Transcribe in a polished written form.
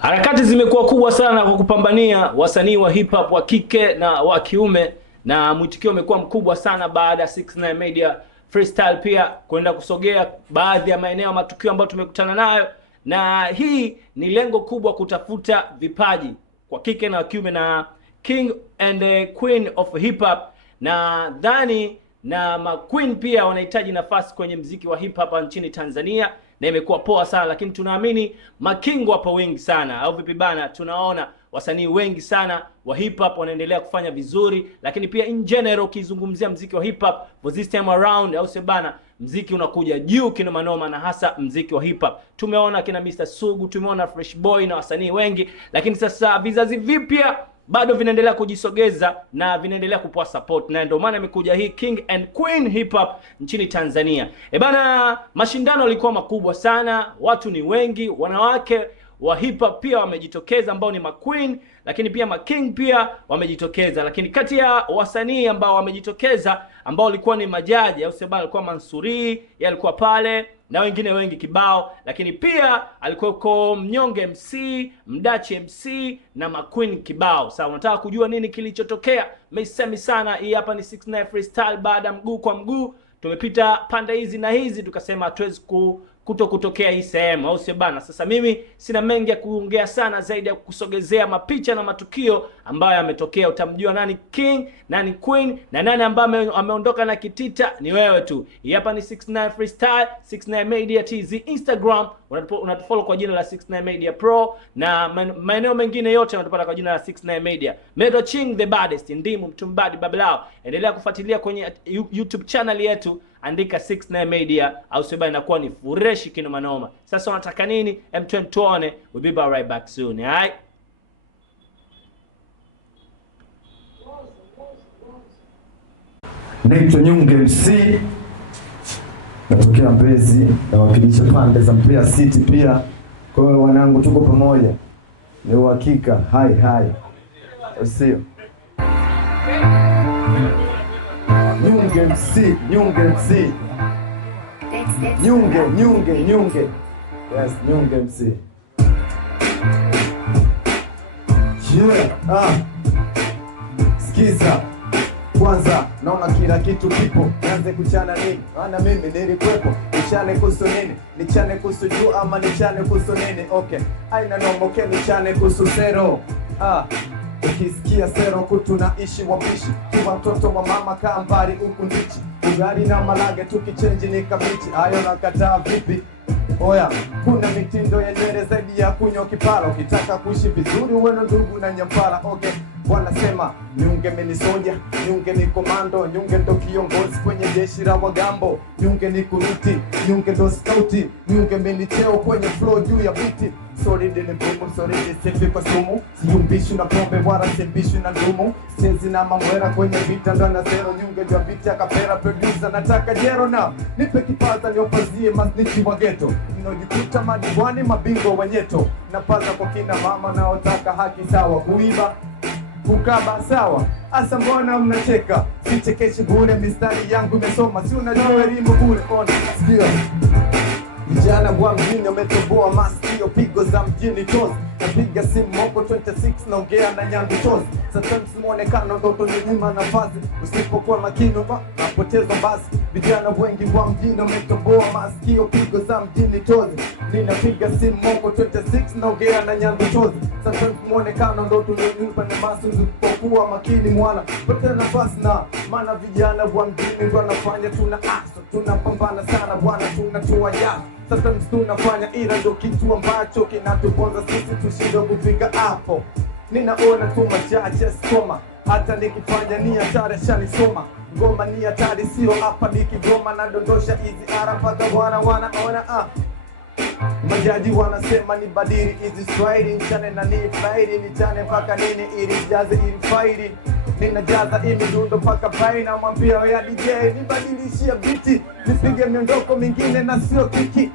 Harakati zimekuwa kubwa sana kwa kupambania wasanii wa hip hop wa kike na wa kiume, na mwitikio umekuwa mkubwa sana baada ya 69 Media Freestyle pia kwenda kusogea baadhi ya maeneo ya matukio ambayo tumekutana nayo, na hii ni lengo kubwa kutafuta vipaji kwa kike na wa kiume, na King and Queen of Hip Hop na Dhani na MaQueen pia wanahitaji nafasi kwenye mziki wa hip hop nchini Tanzania, na imekuwa poa sana, lakini tunaamini makingo hapa wengi sana, au vipi bana? Tunaona wasanii wengi sana wa hip hop wanaendelea kufanya vizuri, lakini pia in general ukizungumzia mziki wa hip hop for this time around, au sebana, mziki unakuja juu kinoma noma, na hasa mziki wa hip hop. Tumeona kina Mr. Sugu, tumeona Fresh Boy na wasanii wengi, lakini sasa vizazi vipya bado vinaendelea kujisogeza na vinaendelea kupoa support, na ndio maana imekuja hii King and Queen Hip Hop nchini Tanzania. Bana, mashindano yalikuwa makubwa sana, watu ni wengi, wanawake wa hip hop pia wamejitokeza ambao ni MaQueen, lakini pia MaKing pia wamejitokeza. Lakini kati ya wasanii ambao wamejitokeza ambao walikuwa ni majaji, au sababu alikuwa Mansuri, alikuwa pale na wengine wengi kibao, lakini pia alikuwa Mnyonge MC, Mdachi MC na MaQueen kibao. Sasa unataka kujua nini kilichotokea? Mesemi sana, hii hapa ni 69 Freestyle. Baada mguu kwa mguu tumepita pande hizi na hizi, tukasema hatuwezi kutokea hii sehemu, au sio bana? Sasa mimi sina mengi ya kuongea sana zaidi ya kusogezea mapicha na matukio ambayo yametokea. Utamjua nani King, nani Queen na nani ambaye ameondoka na kitita ni wewe tu. Hii hapa ni 69 Freestyle, 69 Media TZ. Instagram unatufollow kwa jina la 69 Media Pro, na maeneo mengine yote unatupata kwa jina la 69 Media. Medo Ching the baddest, ndimu mtumbadi babalao. Endelea kufuatilia kwenye YouTube channel yetu, andika 69 Media, au sema inakuwa ni fresh kinoma noma. Sasa unataka nini? M20 tuone. We'll be right back soon. Alright? Naitwa Nyonge MC, natokea Mbezi, nawakilisha pande za Mbeya City pia. Kwa hiyo wanangu, tuko pamoja, ni uhakika. Hai sio Nyonge MC, Nyonge MC, Nyonge. Yes, Nyonge MC. Yeah, sikiza kwanza, naona kila kitu kipo, nianze kuchana nini? Maana mimi nilikuwepo. Nichane kuhusu nini? Nichane kuhusu juu ama nichane kuhusu nini? Okay, aina noma, okay, nichane kuhusu zero. Ukisikia zero kutu naishi wabishi, kiwa mtoto wa mama kaa mbali huku ndichi, ugali na malage tukichenji ni kabichi. Hayo nakataa vipi? Oya, kuna mitindo ya nywele zaidi ya kunywa kipara. Ukitaka kuishi vizuri uwe na ndugu na nyampara. Okay, wanasema Nyonge mimi ni soja, Nyonge ni komando, Nyonge ndo kiongozi kwenye jeshi la wagambo, Nyonge ni kuruti, Nyonge ndo scouti, Nyonge mimi ni cheo kwenye flow juu ya biti. Sorry ni boom, sorry ni sifi kwa sumu, siyumbishi na pombe wala simbishi na ndumu, sezi na mamwera kwenye vita ndo na zero. Nyonge jua vita kapera producer, nataka jero na nipe kipaza niopazie masnichi wa ghetto, ninojikuta madiwani mabingo wenyeto, napaza kwa kina mama naotaka haki sawa, kuiba kukaba sawa. Asa mbona mnacheka? Sichekeshi bure, mistari yangu imesoma, si unajua elimu bure. Ona sikio, vijana wa mjini wametoboa masikio, pigo za mjini tozi, napiga simu moko 26 naongea na nyangu tozi. Sometimes muonekano ndoto ni nyuma nafasi, usipokuwa makini napoteza basi. Vijana wengi wa mjini wametoboa masikio, pigo za mjini tozi, ninapiga simu moko 26 naongea na nyangu tozi. Sometimes muonekano ndoto ni nyuma nafasi, usipokuwa makini mwana poteza nafasi. Na maana vijana wa mjini wanafanya, tuna aso, tunapambana sana bwana, tunatoa jasho. Sasa tunafanya, ila ndo kitu ambacho kinatuponza sisi tushindwe kufika hapo. Ninaona tu machache skoma, hata nikifanya ni hatari shanisoma. Ngoma ni hatari, sio hapa nikigoma na dondosha hizi ara mpaka wanaona. Majaji wanasema ni badiri hizi Swahili, nchane na ni faidi, nichane mpaka nini ili jaze ili faidi. Ninajaza hii midundo paka baina, mwambia ya DJ nibadilishia biti, nipige miondoko mingine na sio kiki.